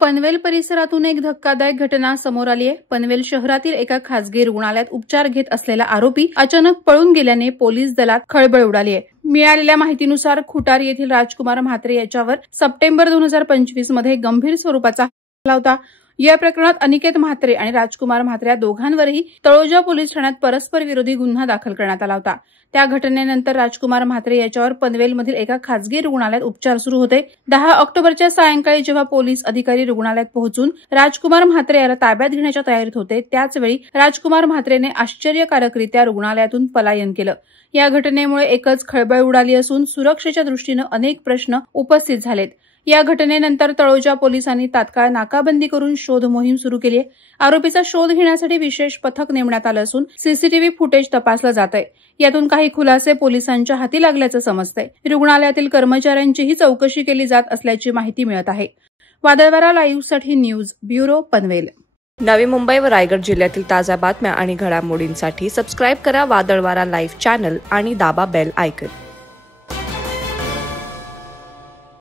पनवेल परिसरातून एक धक्कादायक घटना समोर आली आहे। पनवेल शहरातील एका खासगी रुग्णालयात उपचार घेत असलेला आरोपी अचानक पळून गेल्याने पोलीस दलात खळबळ उडाली आहे। मिळालेल्या माहितीनुसार खुटार येथील राजकुमार म्हात्रे याच्यावर सप्टेंबर 2025 मध्ये गंभीर स्वरूपाचा हल्ला होता। या प्रकरणात अनिकेत म्हात्रे आणि राजकुमार म्हात्रे या दोघांवरही तळोजा पोलीस ठाण्यात परस्पर विरोधी गुन्हा दाखल करण्यात आला होता। त्या घटनेनंतर राजकुमार म्हात्रे याच्यावर पनवेलमधील एका खासगी रुग्णालयात उपचार सुरू होते। 10 ऑक्टोबरच्या सायंकाळी जेव्हा पोलीस अधिकारी रुग्णालयात पोहोचून राजकुमार म्हात्रे याला ताब्यात घेण्याच्या तयारीत होते, त्याचवेळी राजकुमार म्हात्रेने आश्चर्यकारकरित्या रुग्णालयातून पलायन केलं। या घटनेमुळे एकच खळबळ उडाली असून सुरक्षेच्या दृष्टीने अनेक प्रश्न उपस्थित झालेत। या घटनेनंतर तळोजा पोलिसांनी तात्काळ नाकाबंदी करून शोध मोहीम सुरू केली आहे। आरोपीचा शोध घेण्यासाठी विशेष पथक नेमण्यात आलं असून सीसीटीव्ही फुटेज तपासलं जात आहे। यातून काही खुलासे पोलिसांच्या हाती लागल्याचं समजतंय। रुग्णालयातील कर्मचाऱ्यांचीही चौकशी केली जात असल्याची माहिती मिळत आहे। वादळवारा लाईव्हसाठी न्यूज ब्युरो पनवेल। नवी मुंबई व रायगड जिल्ह्यातील ताज्या बातम्या आणि घडामोडींसाठी सबस्क्राईब करा वादळवारा लाईव्ह चॅनल आणि दाबा बेल आयकॉन।